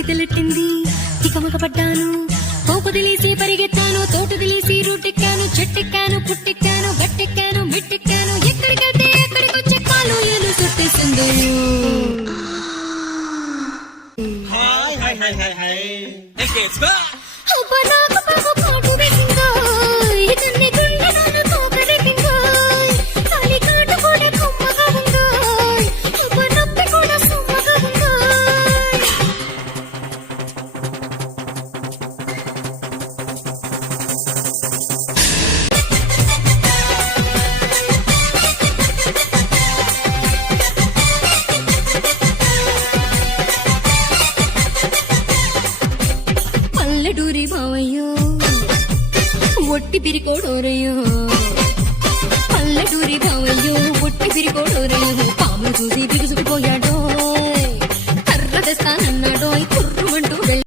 తెలెట్టింది తికమక పడ్డాను తోపు తెలిసి పరిగెత్తాను తోటు తెలిసి రూటెక్కాను చెట్టెక్కాను పుట్టెక్కాను గట్టెక్కాను మిట్టెక్కాను ఎక్కడికంటే ఎక్కడికొచ్చే కాలు ఏను చుట్టేసింది అబ్బా నాకు బాబు కాటు వేసిందో ఇదన్ని గుండెలను తోకడెక్కిందో కాలి కాటు కూడా కొమ్మగా ఉందో అబ్బా నొప్పి కూడా సొమ్మగా ఉందో పల్లెటూరి బావయ్యో ఒట్టి పిరికోడోరయ్యో పల్లెటూరి బావయ్యో ఒట్టి పిరికోడోరయ్యో పాము చూసి బిగుసుకుపోయాడో కర్ర తెస్తానన్నాడో